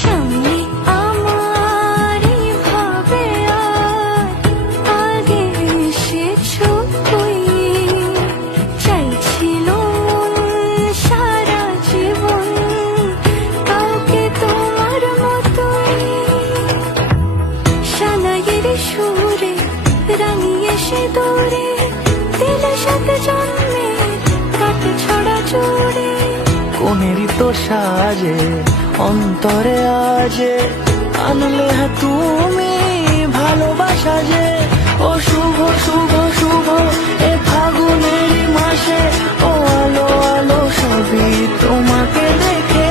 সামনে আমারই ভাবে আর আগে এসেছো কই, চাইছিল সারা জীবন কাউকে তোমার মতোই। সানাইয়ের সুরে রাঙিয়ে সে দৌড়ে দিলে সাথে জন্মে কাটে ছড়া জোরে। কোনেরই তো সাজে অন্তরে আজে আনলে হ্যাঁ তুমি ভালোবাসা যে। ও শুভ শুভ শুভ এ ফাগুনেরই মাসে, ও আলো আলো সবই তোমাকে দেখে